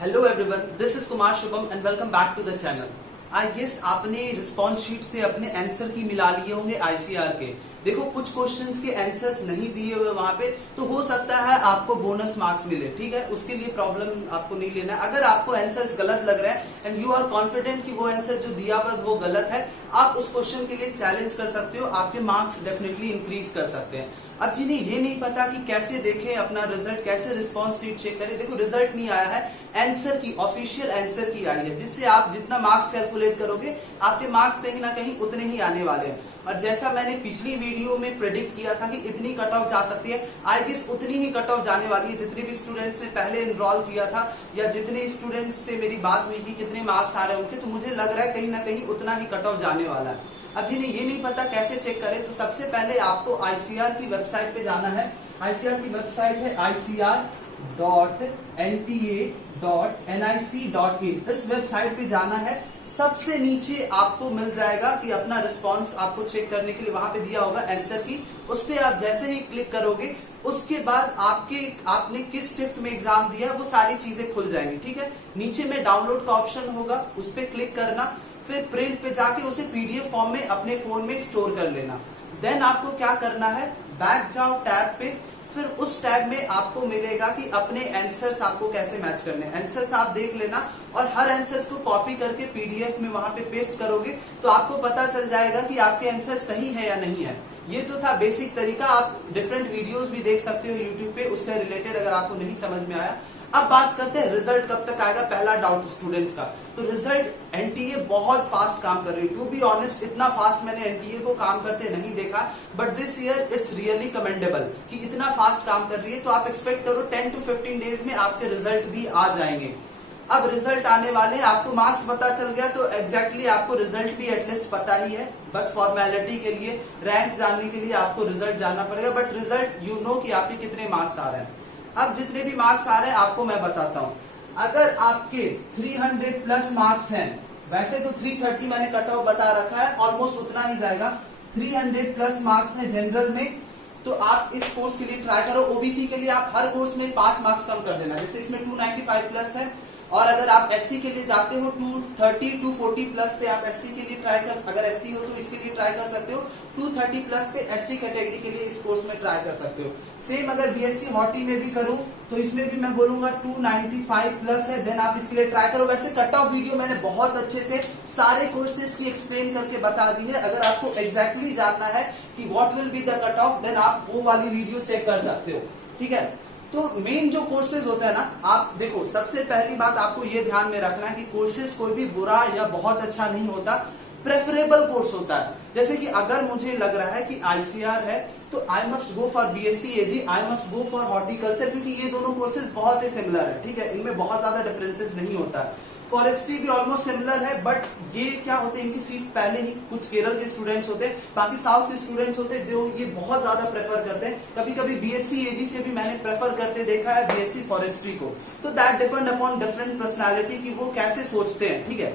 Hello everyone, this is Kumar Shubham and welcome back to the channel. I guess आपने response sheet से अपने answer की मिला लिए होंगे आईसीआर के। देखो, कुछ क्वेश्चंस के आंसर्स नहीं दिए हुए वहां पे, तो हो सकता है आपको बोनस मार्क्स मिले। ठीक है, उसके लिए प्रॉब्लम आपको नहीं लेना है। अगर आपको आंसर्स गलत लग रहा है एंड यू आर कॉन्फिडेंट कि वो आंसर जो दिया हुआ वो गलत है, आप उस क्वेश्चन के लिए चैलेंज कर सकते हो, आपके मार्क्स डेफिनेटली इंक्रीज कर सकते हैं। अब जिन्हें ये नहीं पता कि कैसे देखें अपना रिजल्ट, कैसे रिस्पॉन्स शीट चेक करें, देखो रिजल्ट नहीं आया है, आंसर की ऑफिशियल आंसर की आई है, जिससे आप जितना मार्क्स कैलकुलेट करोगे आपके मार्क्स कहीं ना कहीं उतने ही आने वाले हैं। और जैसा मैंने पिछली वीडियो में प्रेडिक्ट किया था कि इतनी कट ऑफ जा सकती है, आई गेस उतनी ही कट ऑफ जाने वाली है। जितने भी स्टूडेंट्स ने पहले एनरोल किया था या जितने स्टूडेंट्स से मेरी बात हुई कि कितने मार्क्स आ रहे हैं उनके, तो मुझे लग रहा है कहीं ना कहीं उतना ही कट ऑफ जाने वाला है। अब जिन्हें ये नहीं पता कैसे चेक करें, तो सबसे पहले आपको आईसीआर की वेबसाइट पे जाना है। आईसीआर की वेबसाइट है icr.nta.nic.in। इस वेबसाइट पे जाना है। सबसे नीचे आपको मिल जाएगा कि अपना रिस्पांस आपको चेक करने के लिए वहां पे दिया होगा आंसर की। उस पे आप जैसे ही क्लिक करोगे, उसके बाद आपने किस शिफ्ट में एग्जाम दिया वो सारी चीजें खुल जाएंगी। ठीक है, नीचे में डाउनलोड का ऑप्शन होगा, उस पे क्लिक करना, फिर प्रिंट पे जाके उसे पीडीएफ फॉर्म में अपने फोन में स्टोर कर लेना। देन आपको क्या करना है, बैक जाओ टैब पे, फिर उस टैब में आपको मिलेगा कि अपने आंसर्स आपको कैसे मैच करने हैं। आंसर्स आप देख लेना और हर आंसर्स को कॉपी करके पीडीएफ में वहां पे पेस्ट करोगे तो आपको पता चल जाएगा कि आपके आंसर सही है या नहीं है। ये तो था बेसिक तरीका। आप डिफरेंट वीडियोस भी देख सकते हो यूट्यूब पे उससे रिलेटेड, अगर आपको नहीं समझ में आया। अब बात करते हैं रिजल्ट कब तक आएगा। पहला डाउट स्टूडेंट्स का, तो रिजल्ट एनटीए बहुत फास्ट काम कर रही है। टू बी ऑनेस्ट, इतना फास्ट मैंने एनटीए को काम करते नहीं देखा, but this year it's really commendable कि इतना फास्ट काम कर रही है। तो आप एक्सपेक्ट करो 10 to 15 डेज में आपके रिजल्ट भी आ जाएंगे। अब रिजल्ट आने वाले हैं, आपको मार्क्स पता चल गया तो एग्जैक्टली आपको रिजल्ट भी एटलीस्ट पता ही है। बस फॉर्मेलिटी के लिए, रैंक जानने के लिए आपको रिजल्ट जानना पड़ेगा, बट रिजल्ट यू नो कि आपके कितने मार्क्स आ रहे हैं। अब जितने भी मार्क्स आ रहे हैं आपको मैं बताता हूं। अगर आपके 300 प्लस मार्क्स हैं, वैसे तो 330 मैंने कट ऑफ बता रखा है, ऑलमोस्ट उतना ही जाएगा। 300 प्लस मार्क्स है जनरल में, तो आप इस कोर्स के लिए ट्राई करो। ओबीसी के लिए आप हर कोर्स में 5 मार्क्स कम कर देना। जैसे इसमें 295 प्लस है, और अगर आप एससी के लिए जाते हो 230 240 प्लस पे आप एससी के लिए ट्राई कर, अगर एससी हो तो इसके लिए ट्राई कर सकते हो। 230 प्लस पे एसटी कैटेगरी के लिए इस कोर्स में ट्राई कर सकते हो। सेम अगर बीएससी हॉटी में भी करूं तो इसमें भी मैं बोलूंगा 295 प्लस है, देन आप इसके लिए ट्राई करो। वैसे कट ऑफ वीडियो मैंने बहुत अच्छे से सारे कोर्सेज की एक्सप्लेन करके बता दी है। अगर आपको एग्जैक्टली जानना है कि what will be the cut off, then आप वो वाली वीडियो चेक कर सकते हो। ठीक है, तो मेन जो कोर्सेज होता है ना, आप देखो सबसे पहली बात आपको ये ध्यान में रखना है कि कोर्सेज कोई भी बुरा या बहुत अच्छा नहीं होता, प्रेफरेबल कोर्स होता है। जैसे कि अगर मुझे लग रहा है कि आईसीआर है तो I must go for BSc AG, I must go for horticulture, क्योंकि ये दोनों कोर्सेज बहुत ही सिमिलर है। ठीक है, इनमें बहुत ज्यादा डिफरेंसेस नहीं होता है। फॉरेस्ट्री भी ऑलमोस्ट सिमिलर है, बट ये क्या होते हैं, इनकी सीट पहले ही कुछ केरल के स्टूडेंट्स होते हैं, बाकी साउथ के स्टूडेंट्स होते हैं जो ये बहुत ज्यादा प्रेफर करते हैं। कभी कभी बीएससी एजी से भी मैंने प्रेफर करते देखा है बीएससी फॉरेस्ट्री को। तो that depend upon different personality कि वो कैसे सोचते हैं। ठीक है,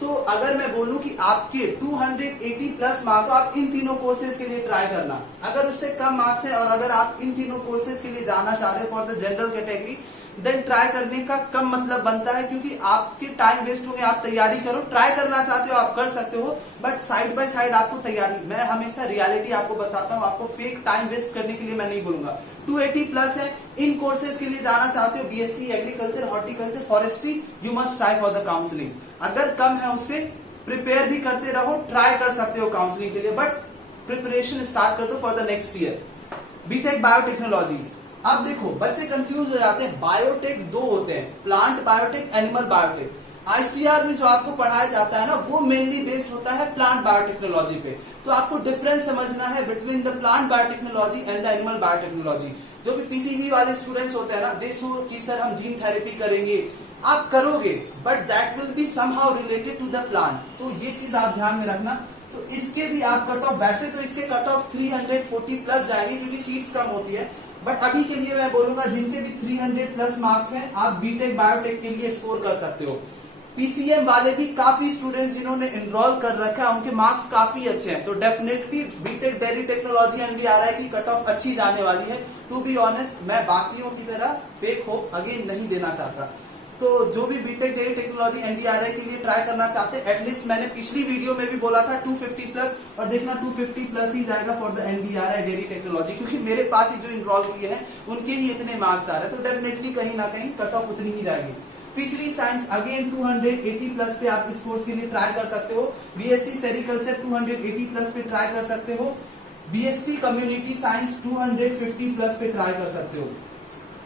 तो अगर मैं बोलूं कि आपके 280 प्लस मार्क्स, तो आप इन तीनों कोर्सेज के लिए ट्राई करना। अगर उससे कम मार्क्स है और अगर आप इन तीनों कोर्सेज के लिए जाना चाह रहे हैं for the general category, then try करने का कम मतलब बनता है, क्योंकि आपके टाइम वेस्ट होंगे। आप तैयारी करो, ट्राई करना चाहते हो आप कर सकते हो, बट साइड बाय साइड आपको तैयारी, मैं हमेशा रियलिटी आपको बताता हूँ, आपको फेक टाइम वेस्ट करने के लिए मैं नहीं बोलूंगा। 280 प्लस है, इन कोर्सेज के लिए जाना चाहते हो, BSc agriculture, horticulture, forestry, you must try for the counselling. अगर कम है उससे प्रिपेयर भी करते रहो, ट्राई कर सकते हो काउंसलिंग के लिए, बट प्रिपरेशन स्टार्ट कर दो for the next year. BTech biotechnology, अब देखो बच्चे कंफ्यूज हो जाते हैं। बायोटेक दो होते हैं, plant biotech, animal biotech. ICR में जो आपको पढ़ाया जाता है ना, वो मेनली बेस्ड होता है प्लांट बायोटेक्नोलॉजी पे। तो आपको डिफरेंस समझना है between the plant biotechnology and the animal biotechnology. जो भी पीसीबी वाले स्टूडेंट्स होते हैं ना, दे सो कि सर हम जीन थेरेपी करेंगे, आप करोगे, but that will be somehow related to the plant. तो ये चीज आप ध्यान में रखना। तो इसके भी आप कट ऑफ, वैसे तो इसके कट ऑफ 340 प्लस जाएंगे क्योंकि सीट्स कम होती है, बट अभी के लिए मैं बोलूंगा जिनके भी 300 प्लस मार्क्स हैं, आप बीटेक बायोटेक के लिए स्कोर कर सकते हो। पीसीएम वाले भी काफी स्टूडेंट्स जिन्होंने एनरोल कर रखा है, उनके मार्क्स काफी अच्छे हैं, तो definitely BTech dairy technology NDRI की कट ऑफ अच्छी जाने वाली है। टू बी ऑनेस्ट, मैं बाकियों की तरह फेक होप अगेन नहीं देना चाहता। तो जो भी बीटेक डेयरी टेक्नोलॉजी एनडीआरआई के लिए ट्राई करना चाहते हैं, एटलीस्ट मैंने पिछली वीडियो में भी बोला था 250 प्लस, और देखना 250 प्लस ही जाएगा for the NDRI dairy technology, क्योंकि मेरे पास ही जो इनरोल हुए हैं उनके ही इतने मार्क्स आ रहे हैं, तो डेफिनेटली कहीं ना कहीं कट ऑफ उतनी ही जाएगी। फिशरी साइंस अगेन 280 प्लस पे आप इस कोर्स के लिए ट्राई कर सकते हो। बीएससी सेरिकल्चर 280 प्लस पे ट्राई कर सकते हो। बीएससी कम्युनिटी साइंस 250 प्लस पे ट्राई कर सकते हो।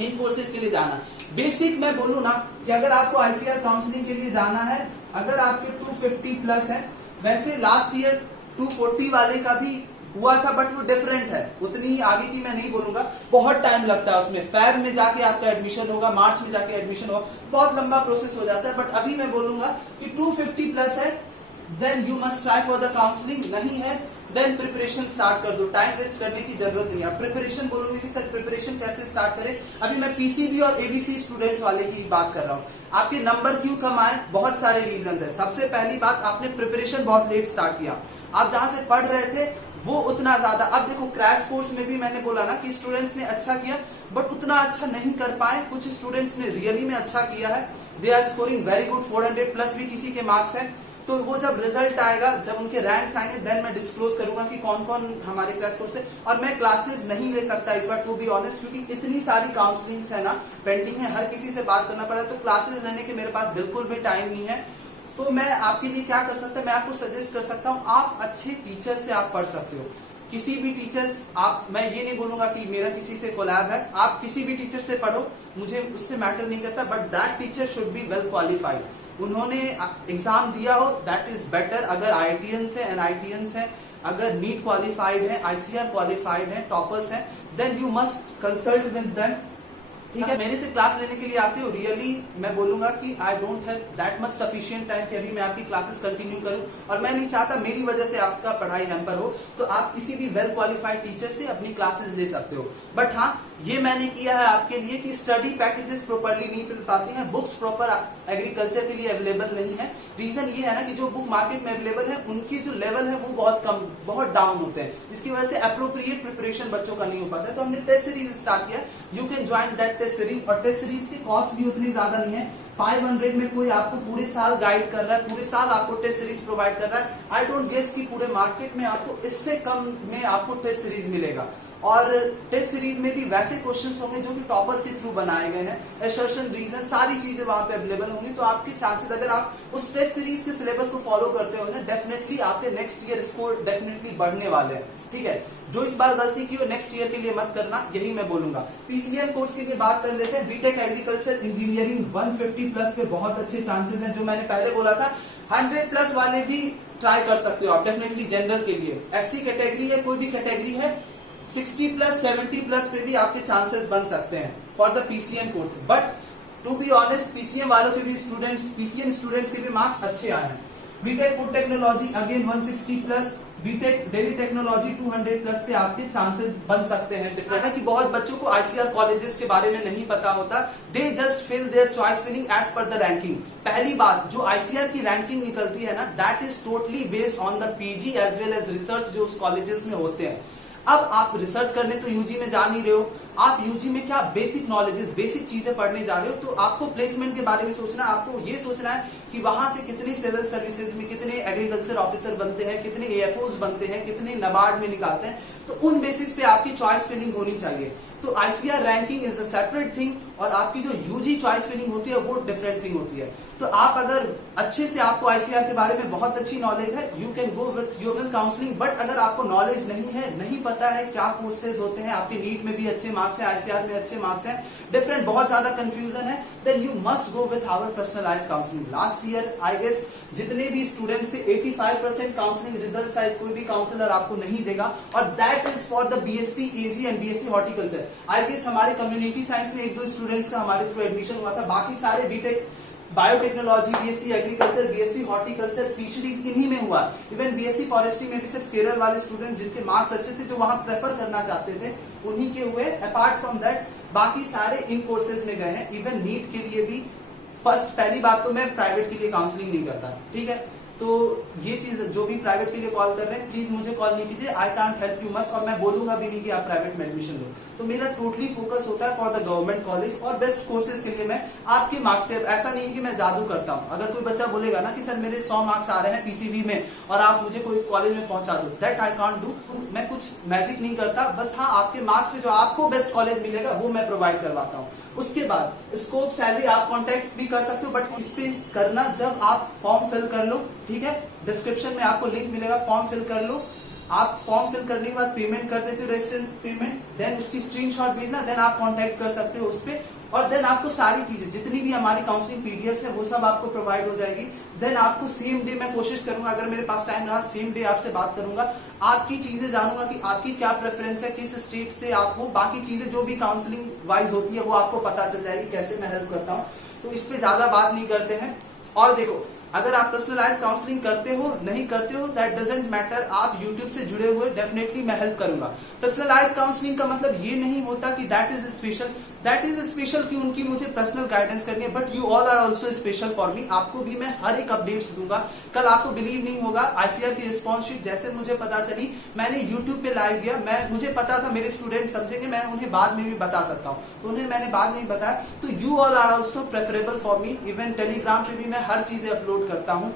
इन कोर्सेज के लिए जाना बेसिक मैं बोलूं ना कि अगर आपको आईसीआर काउंसलिंग के लिए जाना है, अगर आपके 250 प्लस है, वैसे लास्ट ईयर 240 वाले का भी हुआ था, बट वो डिफरेंट है, उतनी आगे की मैं नहीं बोलूंगा, बहुत टाइम लगता है उसमें, फेब में जाके आपका एडमिशन होगा, मार्च में जाके एडमिशन होगा, बहुत लंबा प्रोसेस हो जाता है। बट अभी मैं बोलूंगा कि 250 प्लस है, then you must try for the counselling, नहीं है देन प्रिपरेशन स्टार्ट कर दो, टाइम वेस्ट करने की जरूरत नहीं है। प्रिपरेशन बोलोगे कि सर प्रिपरेशन कैसे स्टार्ट करें, अभी मैं पीसीबी और एबीसी स्टूडेंट्स वाले की बात कर रहा हूँ। आपके नंबर क्यों कम आए, बहुत सारे रीजन है। सबसे पहली बात, आपने प्रिपरेशन बहुत लेट स्टार्ट किया, आप जहां से पढ़ रहे थे वो उतना ज्यादा, अब देखो क्रैश कोर्स में भी मैंने बोला ना कि स्टूडेंट्स ने अच्छा किया बट उतना अच्छा नहीं कर पाए, कुछ स्टूडेंट्स ने रियली में अच्छा किया है, they are scoring very good, 400 plus भी किसी के मार्क्स हैं। तो वो जब रिजल्ट आएगा, जब उनके रैंक्स आएंगे, देन मैं डिस्क्लोज करूंगा कि कौन कौन हमारे क्रैश कोर्स से, और मैं क्लासेस नहीं ले सकता इस बार टू बी ऑनेस्ट, क्योंकि इतनी सारी काउंसलिंग्स है ना, पेंडिंग है, हर किसी से बात करना पड़ा, तो क्लासेस लेने के मेरे पास बिल्कुल भी टाइम नहीं है। तो मैं आपके लिए क्या कर सकता, मैं आपको सजेस्ट कर सकता हूँ, आप अच्छे टीचर से आप पढ़ सकते हो, किसी भी टीचर्स, आप, मैं ये नहीं बोलूंगा कि मेरा किसी से कोलैब है, आप किसी भी टीचर से पढ़ो, मुझे उससे मैटर नहीं करता, but that teacher should be well qualified, उन्होंने एग्जाम दिया हो, दैट इज बेटर। अगर आईआईटीएंस है, एनआईटीएंस है, अगर नीट क्वालिफाइड है, आईसीआर क्वालिफाइड है, टॉपर्स है, then you must consult with them, ठीक है। मेरे से क्लास लेने के लिए आते हो, रियली मैं बोलूंगा कि I don't have that much sufficient time कि अभी मैं आपकी क्लासेस कंटिन्यू करूं, और मैं नहीं चाहता मेरी वजह से आपका पढ़ाई हैम्पर हो, तो आप किसी भी वेल क्वालिफाइड टीचर से अपनी क्लासेस ले सकते हो। बट हाँ, ये मैंने किया है आपके लिए कि स्टडी पैकेजेस प्रॉपरली नहीं मिल पाती हैं, बुक्स प्रॉपर एग्रीकल्चर के लिए अवेलेबल नहीं है। रीजन ये है ना कि जो बुक मार्केट में अवेलेबल है उनकी जो लेवल है वो बहुत कम, बहुत डाउन होते हैं, इसकी वजह से अप्रोप्रिएट प्रिपरेशन बच्चों का नहीं हो पाता है। तो हमने टेस्ट सीरीज स्टार्ट किया, you can join that test series, और टेस्ट सीरीज की कॉस्ट भी उतनी ज्यादा नहीं है, 500 में कोई आपको पूरे साल गाइड कर रहा है, पूरे साल आपको टेस्ट सीरीज प्रोवाइड कर रहा है। आई डोंट गेस कि पूरे मार्केट में आपको इससे कम में आपको टेस्ट सीरीज मिलेगा, और टेस्ट सीरीज में भी वैसे क्वेश्चंस होंगे जो कि टॉपर्स के थ्रू बनाए गए हैं, असर्शन, रीजन, सारी चीजें वहां पे अवेलेबल होंगी। तो आपके चांसेस, अगर आप उस टेस्ट सीरीज के सिलेबस को फॉलो करते हो ना, डेफिनेटली आपके नेक्स्ट ईयर स्कोर डेफिनेटली बढ़ने वाले हैं, ठीक है। जो इस बार गलती की हो नेक्स्ट ईयर के लिए मत करना, यही मैं बोलूंगा। पीसीएम कोर्स के लिए बात कर लेते हैं। बीटेक एग्रीकल्चर इंजीनियरिंग 150 प्लस पे बहुत अच्छे चांसेस हैं, जो मैंने पहले बोला था, 100 प्लस वाले भी ट्राई कर सकते हो आप डेफिनेटली जनरल के लिए। एससी कैटेगरी है, कोई भी कैटेगरी है, 60 प्लस 70 प्लस पे भी आपके चांसेस बन सकते हैं for the PCM course. But to be honest, PCM वालों के भी स्टूडेंट्स, पीसीएम स्टूडेंट्स के भी मार्क्स अच्छे आए हैं। BTech food technology again 160 plus, BTech dairy technology 200 plus पे आपके चांसेस बन सकते हैं। डिफरेंट है कि बहुत बच्चों को आईसीआर कॉलेजेस के बारे में नहीं पता होता, they just fill their choice filling as per the ranking. पहली बात, जो आईसीआर की रैंकिंग निकलती है ना, that is totally based on the PG as well as research जो उस कॉलेजेस में होते हैं। अब आप रिसर्च करने तो यूजी में जा नहीं रहे हो, आप यूजी में क्या बेसिक नॉलेजेस, बेसिक चीजें पढ़ने जा रहे हो, तो आपको प्लेसमेंट के बारे में सोचना है, आपको ये सोचना है कि वहां से कितने सिविल सर्विसेज में कितने एग्रीकल्चर ऑफिसर बनते हैं, कितने एएफओज बनते हैं, कितने नाबार्ड में निकालते हैं, तो उन बेसिस पे आपकी चॉइस फिलिंग होनी चाहिए। तो ICR ranking is a separate thing, और आपकी जो यूजी चॉइस फिलिंग होती है वो डिफरेंट थिंग होती है। तो आप अगर अच्छे से, आपको आईसीआर के बारे में बहुत अच्छी नॉलेज है, you can go with your counselling. But अगर आपको नॉलेज नहीं है, नहीं पता है क्या कोर्सेज होते हैं, आपके नीट में भी अच्छे मार्क्स हैं, आईसीआर में अच्छे मार्क्स हैं, डिफरेंट बहुत ज्यादा कंफ्यूजन है, then you must go with our personalised counselling. Last year I guess जितने भी स्टूडेंट्स थे 85% काउंसलिंग रिजल्ट शायद कोई भी काउंसलर आपको नहीं देगा, और that is for the BSc AG and BSc horticulture. I guess हमारे कम्युनिटी साइंस में 1-2 स्टूडेंट्स का हमारे थ्रू एडमिशन हुआ था, बाकी सारे BTech biotechnology, BSc agriculture, BSc horticulture, fisheries, इन्हीं में हुआ। इवन बीएससी फॉरेस्ट्री में भी सिर्फ केरल वाले स्टूडेंट जिनके मार्क्स अच्छे थे, जो वहां प्रेफर करना चाहते थे, उन्हीं के हुए। अपार्ट फ्रॉम दैट बाकी सारे इन कोर्सेज में गए हैं। इवन नीट के लिए भी पहली बात तो मैं प्राइवेट के लिए काउंसलिंग नहीं करता, ठीक है। तो ये चीज जो भी प्राइवेट के लिए कॉल कर रहे हैं प्लीज मुझे कॉल नहीं कीजिए, I can't help you much, और मैं बोलूंगा भी नहीं कि आप प्राइवेट में एडमिशन लो। तो मेरा टोटली फोकस होता है फॉर द गवर्नमेंट कॉलेज और बेस्ट कोर्सेज के लिए मैं आपके मार्क्स पे, ऐसा नहीं है कि मैं जादू करता हूं। अगर कोई बच्चा बोलेगा ना कि सर मेरे 100 मार्क्स आ रहे हैं पीसीबी में और आप मुझे कोई कॉलेज में पहुंचा दो, दैट आई कांट डू। मैं कुछ मैजिक नहीं करता, बस हाँ आपके मार्क्स से जो आपको बेस्ट कॉलेज मिलेगा वो मैं प्रोवाइड करवाता हूँ। उसके बाद स्कोप सैलरी आप कांटेक्ट भी कर सकते हो, बट इस पे करना जब आप फॉर्म फिल कर लो, ठीक है, डिस्क्रिप्शन में आपको लिंक मिलेगा, फॉर्म फिल कर लो। आप फॉर्म फिल करने के बाद पेमेंट कर देते हो, रेजिडेंट पेमेंट, देन उसकी स्क्रीनशॉट भेजना, देन आप कांटेक्ट कर सकते हो उस पे, और देन आपको सारी चीजें जितनी भी हमारी काउंसलिंग पीडीएफ है वो सब आपको प्रोवाइड हो जाएगी। देन आपको सेम डे मैं कोशिश करूंगा, अगर मेरे पास टाइम रहा, सेम डे आपसे बात करूंगा, आपकी चीजें जानूंगा कि आपकी क्या प्रेफरेंस है, किस स्टेट से आप हो, बाकी चीजें जो भी काउंसलिंग वाइज होती है वो आपको पता चल जाएगी, कैसे मैं हेल्प करता हूँ। तो इस पे ज्यादा बात नहीं करते हैं। और देखो, अगर आप पर्सनलाइज काउंसलिंग करते हो नहीं करते हो दैट डजंट मैटर, आप यूट्यूब से जुड़े हुए डेफिनेटली मैं हेल्प करूंगा। पर्सनलाइज काउंसलिंग का मतलब ये नहीं होता कि that is special, that is special कि उनकी मुझे पर्सनल गाइडेंस करनी है, but you all are also special for me. आपको भी मैं हर एक अपडेट्स दूंगा। कल आपको बिलीव नहीं होगा, आईसीआर की रिस्पॉन्स शीट जैसे मुझे पता चली, मैंने यूट्यूब पे लाइव दिया, मुझे पता था मेरे स्टूडेंट समझेंगे, मैं उन्हें बाद में भी बता सकता हूँ, तो उन्हें मैंने बाद में ही बताया। तो you all are also preferable for me. Even Telegram पे भी मैं हर चीजें अपलोड करता हूँ।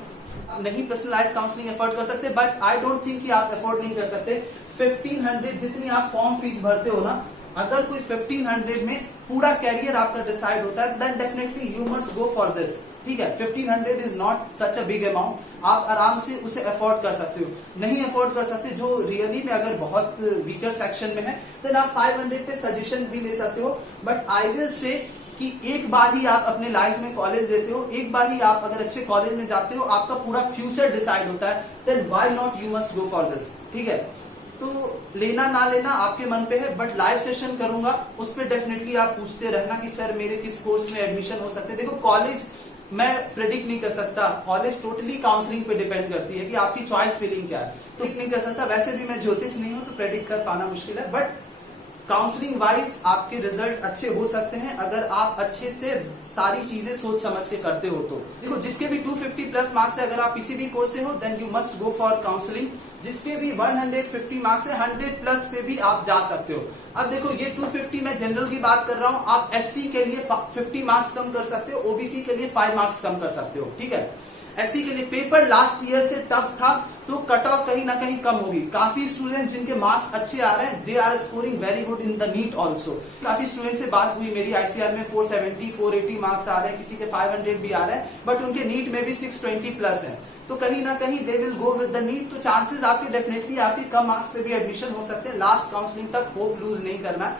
नहीं पर्सनलाइज काउंसलिंग अफोर्ड कर सकते, बट आई डोंट थिंक कि आप अफोर्ड नहीं कर सकते। 1500 जितनी आप फॉर्म फीस भरते हो ना, अगर कोई 1500 में पूरा कैरियर आपका डिसाइड होता है, then definitely you must go for this. ठीक है, 1500 is not such a big amount, आप आराम से उसे अफोर्ड कर सकते हो। नहीं अफोर्ड कर सकते, जो रियली में अगर बहुत वीकर सेक्शन में है, देन आप 500 पे सजेशन भी ले सकते हो। बट आई विल से कि एक बार ही आप अपने लाइफ में कॉलेज देते हो, एक बार ही आप अगर अच्छे कॉलेज में जाते हो, आपका पूरा फ्यूचर डिसाइड होता है, then why not you must go for this. ठीक है, तो लेना ना लेना आपके मन पे है, बट लाइव सेशन करूंगा, उस पर डेफिनेटली आप पूछते रहना कि सर मेरे किस कोर्स में एडमिशन हो सकते हैं। देखो, कॉलेज मैं प्रेडिक्ट नहीं कर सकता, कॉलेज टोटली काउंसलिंग पे डिपेंड करती है कि आपकी चॉइस फीलिंग क्या है, तो नहीं कर सकता। वैसे भी मैं ज्योतिष नहीं हूं तो प्रेडिक्ट कर पाना मुश्किल है, बट काउंसलिंग वाइज आपके रिजल्ट अच्छे हो सकते हैं अगर आप अच्छे से सारी चीजें सोच समझ के करते हो। तो देखो, जिसके भी 250 प्लस मार्क्स है, अगर आप किसी भी कोर्स से हो, then you must go for counselling. जिसके भी 150 मार्क्स है, 100 प्लस पे भी आप जा सकते हो। अब देखो, ये 250 मैं जनरल की बात कर रहा हूं, आप एससी के लिए 50 मार्क्स कम कर सकते हो, ओबीसी के लिए 5 मार्क्स कम कर सकते हो। ठीक है, एससी के लिए पेपर लास्ट ईयर से टफ था, तो कट ऑफ कहीं ना कहीं कम होगी। काफी स्टूडेंट्स जिनके मार्क्स अच्छे आ रहे हैं, they are scoring very good in the NEET also. काफी स्टूडेंट से बात हुई मेरी, आईसीआर में 470 480 मार्क्स आ रहे हैं, किसी के 500 भी आ रहे हैं, बट उनके नीट में भी 620 प्लस है। तो कहीं ना कहीं they will go with the NEET, तो चांसेस आपके डेफिनेटली आपके कम मार्क्स पे भी एडमिशन हो सकते हैं। लास्ट काउंसलिंग तक होप लूज नहीं करना।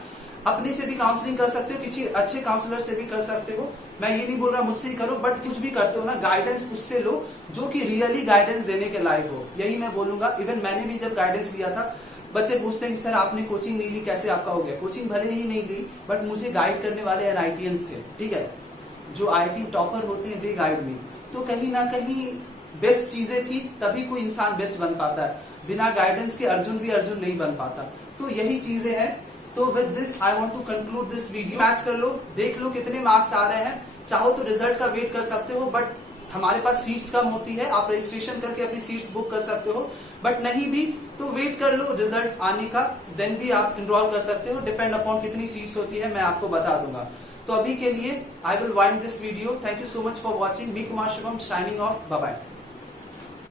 अपने से भी काउंसलिंग कर सकते हो, किसी अच्छे काउंसलर से भी कर सकते हो। मैं ये नहीं बोल रहा मुझसे ही करो, बट कुछ भी करते हो ना, गाइडेंस उससे लो जो कि रियली गाइडेंस देने के लायक हो, यही मैं बोलूंगा। इवन मैंने भी जब गाइडेंस लिया था, बच्चे पूछते हैं सर आपने कोचिंग नहीं ली, कैसे आपका हो गया? कोचिंग भले ही नहीं ली, बट मुझे गाइड करने वाले एनआईटीएंस थे। ठीक है, जो आईटी टॉपर होते हैं, दे गाइड मी। तो कहीं ना कहीं बेस्ट चीजें थी, तभी कोई इंसान बेस्ट बन पाता है। बिना गाइडेंस के अर्जुन भी अर्जुन नहीं बन पाता। तो यही चीजें हैं। तो with this I want to conclude this video. Match कर लो, देख लो कितने मार्क्स आ रहे हैं। चाहो तो रिजल्ट का वेट कर सकते हो, बट हमारे पास सीट्स कम होती है, आप रजिस्ट्रेशन करके अपनी सीट्स बुक कर सकते हो। बट नहीं भी तो वेट कर लो रिजल्ट आने का, देन भी आप एनरोल कर सकते हो। डिपेंड अपॉन कितनी सीट्स होती है मैं आपको बता दूंगा। तो अभी के लिए I will wind this video. Thank you so much for watching. Me Kumar Shubham signing off. Bye bye.